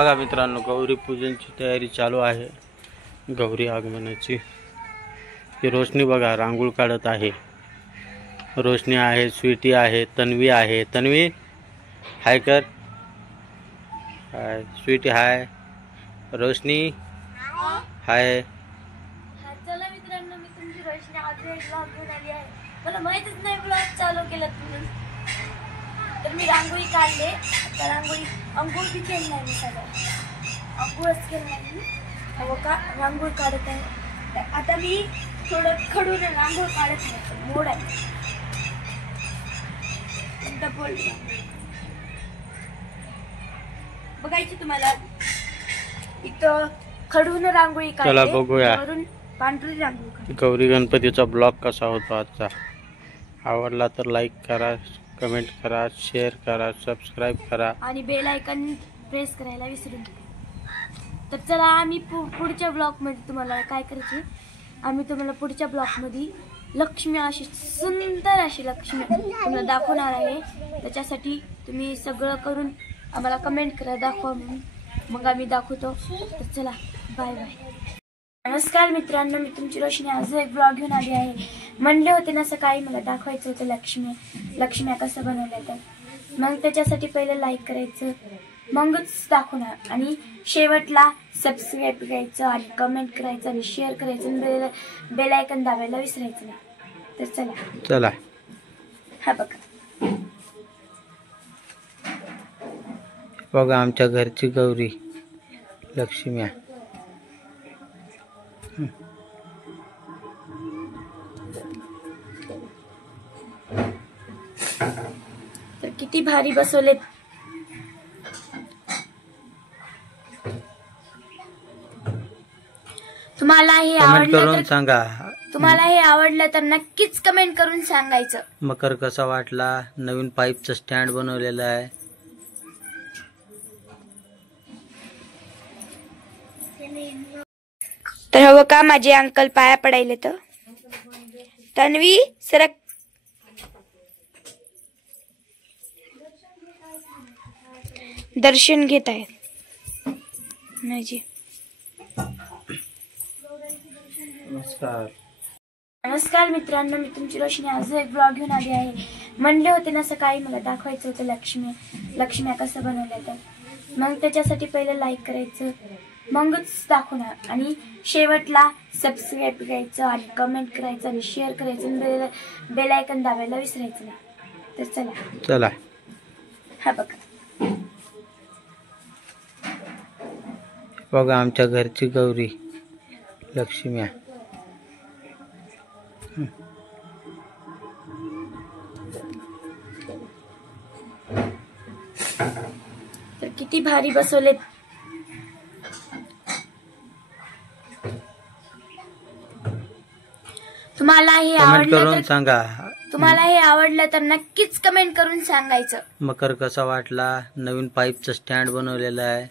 बघा मित्रांनो, गौरी पूजनची तयारी चालू आहे. गौरी आगमनाची ही रोशनी बघा रांगोळ काढत आहे. रोशनी आहे, स्वीटी आहे, तन्वी आहे. तन्वी हाय कर, हाय स्वीटी, हाय रोशनी, हाय. चला मित्रांनो, मी तुमची रोशनी आज एक ब्लॉग घेऊन आली आहे. मला माहितच नाही ब्लॉग चालू केला तुम्ही. तर मी रांगोळी काढले. आता रांगोळी अंघोळ बी केली नाही मी, सगळं अंघोळच केलं नाही मी. हो का, रांगोळ काढत आहे. तर आता मी थोडं खडून रांगोळ काढत नाही, मोड आहे डबल बघायची तुम्हाला. इथं खडून रांगोळी काढली. चला बघूया पांढरी रांगोळी. गौरी गणपतीचा ब्लॉग कसा होतो आजचा. आवडला तर लाईक करा, कमेंट करा, शेअर करा, सबस्क्राईब करा आणि बेल आयकॉन प्रेस करायला विसरू नका. तर चला, आम्ही पुढच्या ब्लॉगमध्ये तुम्हाला काय करायचे, आम्ही तुम्हाला पुढच्या ब्लॉगमध्ये लक्ष्मी, अशी सुंदर अशी लक्ष्मी तुम्हाला दाखवणार आहे. त्याच्यासाठी तुम्ही सगळं करून आम्हाला कमेंट करा, दाखवा म्हणून. मग आम्ही दाखवतो. तर चला, बाय बाय. नमस्कार मित्रांनो, मी तुमची रोशनी आज एक ब्लॉग घेऊन आली आहे. म्हणले होते ना सकाळी मला दाखवायचं होतं लक्ष्म्या कसं बनवलं. तर मग त्याच्यासाठी पहिलं लाईक करायचं, मगच दाखवणार. आणि शेवटला सबस्क्राईब करायचं आणि कमेंट करायचं आणि शेअर करायचं आणि बेल आयकॉन दाबायला विसरायचं नाही. तर चला चला, हा बघा बघा आमच्या घरची गौरी लक्ष्मी. तर किती भारी बसवलेत. तुम्हाला हे कमेंट करून आवडलं सांगा. तुम्हाला हे आवडलं तर नक्कीच कमेंट करून सांगायचं. मकर कसा वाटला. नवीन पाईपचं स्टँड बनवलेलं आहे. तर हवं का, माझे अंकल पाया पडायले. तर तन्वी सरक. दर्शन घेत आहेत माझी. नमस्कार मित्रांनो, मी तुमची रोशनी आज एक ब्लॉग घेऊन आली आहे. म्हणले होते ना सकाळी मला दाखवायचं होतं लक्ष्म्या कसं बनवलं. तर मग त्याच्यासाठी पहिलं लाईक करायचं, मगच दाखवणार. आणि शेवटला सबस्क्राईब करायचं आणि कमेंट करायचं आणि शेअर करायचं आणि बेल आयकॉन दाबायला विसरायचं नाही. तर चला चला, हा बघा बघा आमच्या घरची गौरी लक्ष्मी. तर किती भारी बसवलेत. तुम्हाला हे कमेंट करून आवडलं सांगा. तुम्हाला हे आवडलं तर नक्कीच कमेंट करून सांगायचं. मकर कसा वाटला. नवीन पाईपचं स्टँड बनवलेलं आहे.